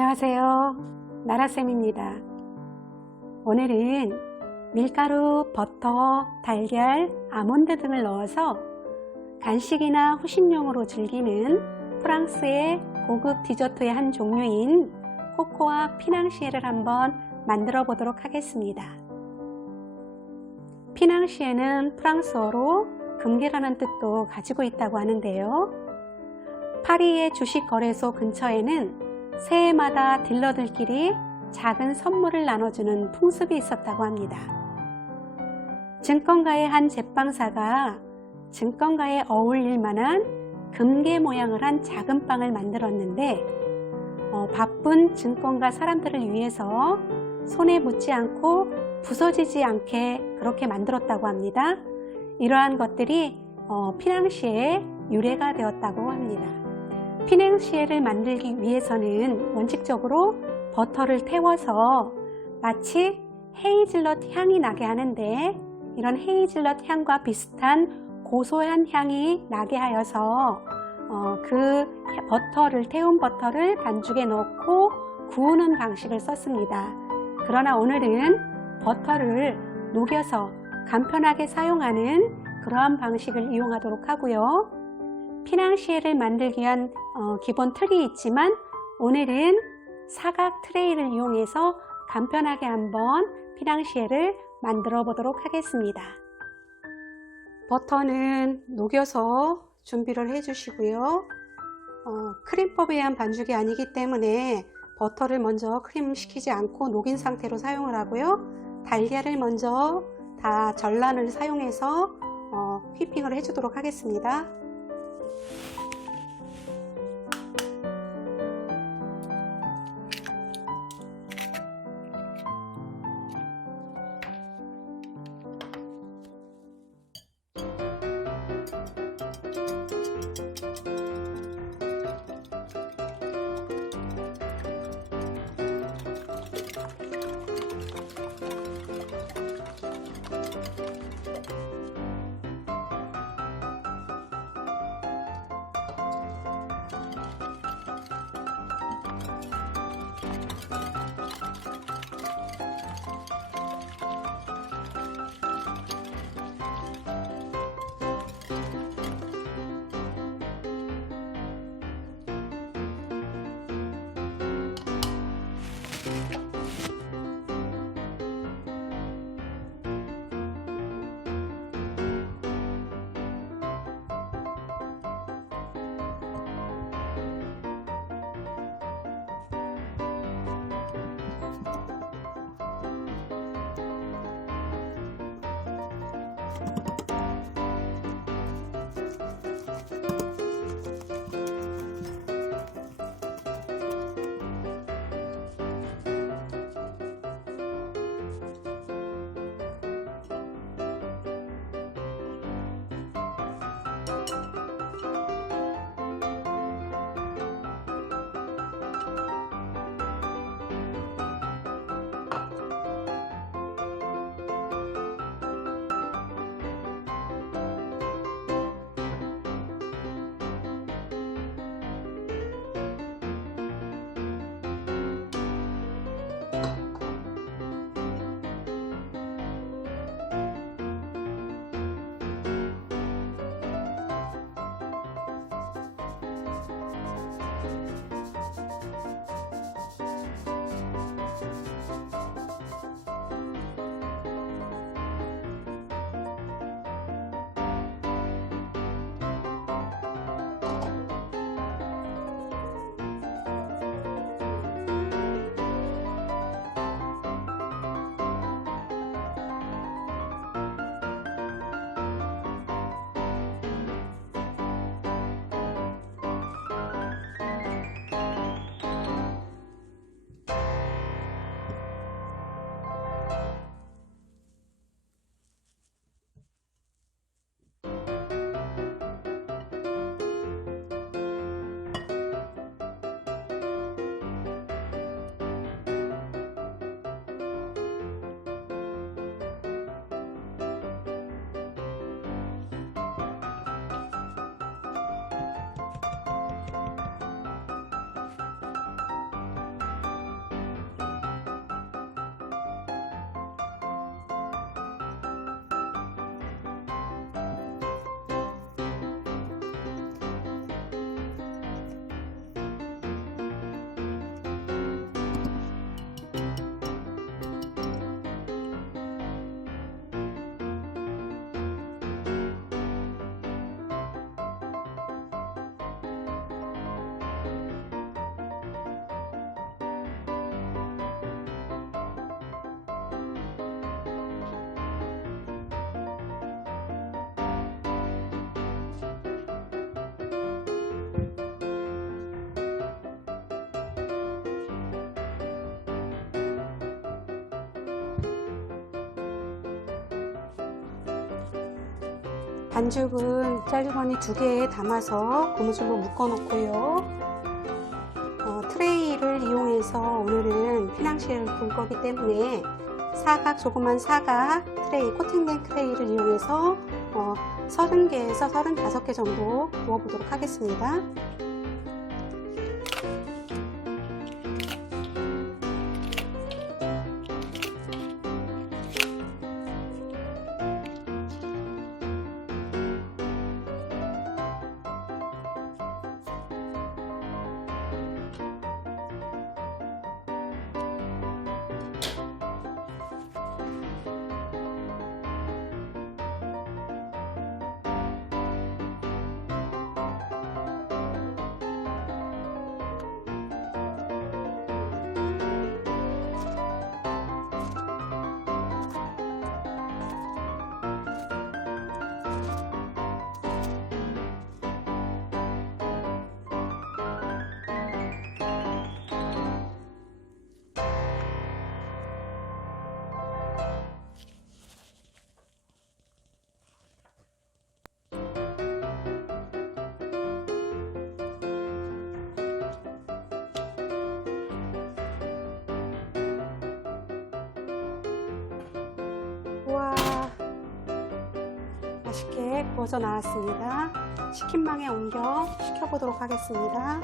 안녕하세요. 나라쌤입니다. 오늘은 밀가루, 버터, 달걀, 아몬드 등을 넣어서 간식이나 후식용으로 즐기는 프랑스의 고급 디저트의 한 종류인 코코아 피낭시에를 한번 만들어 보도록 하겠습니다. 피낭시에는 프랑스어로 금괴라는 뜻도 가지고 있다고 하는데요. 파리의 주식 거래소 근처에는 새해마다 딜러들끼리 작은 선물을 나눠주는 풍습이 있었다고 합니다. 증권가의 한 제빵사가 증권가에 어울릴 만한 금괴 모양을 한 작은 빵을 만들었는데 어, 바쁜 증권가 사람들을 위해서 손에 묻지 않고 부서지지 않게 그렇게 만들었다고 합니다. 이러한 것들이 어, 피낭시의 유래가 되었다고 합니다. 피낭시에를 만들기 위해서는 원칙적으로 버터를 태워서 마치 헤이즐넛 향이 나게 하는데 이런 헤이즐넛 향과 비슷한 고소한 향이 나게 하여서 어, 그 버터를 태운 버터를 반죽에 넣고 구우는 방식을 썼습니다. 그러나 오늘은 버터를 녹여서 간편하게 사용하는 그러한 방식을 이용하도록 하고요. 피낭시에를 만들기 위한 어, 기본 틀이 있지만 오늘은 사각 트레이를 이용해서 간편하게 한번 피낭시에를 만들어 보도록 하겠습니다. 버터는 녹여서 준비를 해 주시고요. 어, 크림법에 의한 반죽이 아니기 때문에 버터를 먼저 크림 시키지 않고 녹인 상태로 사용을 하고요. 달걀을 먼저 다 전란을 사용해서 어, 휘핑을 해주도록 하겠습니다. あ! 반죽은 짤주머니 두 개에 담아서 고무줄로 묶어 놓고요. 어, 트레이를 이용해서 오늘은 피낭시를 볼 거기 때문에 사각, 조그만 사각 트레이, 코팅된 트레이를 이용해서 어, 30개에서 35개 정도 구워보도록 하겠습니다. 맛있게 구워져 나왔습니다. 치킨망에 옮겨 식혀보도록 하겠습니다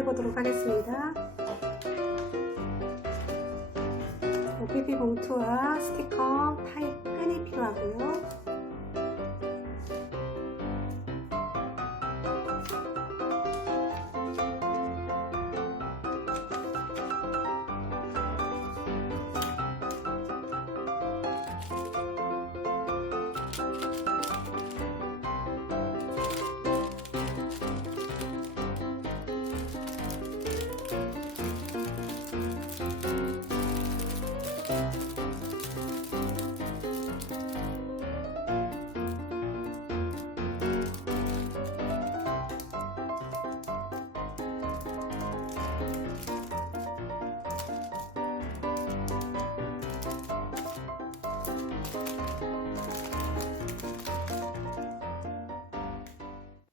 해보도록 하겠습니다. OPP 봉투와 스티커, 타입 끈이 うん。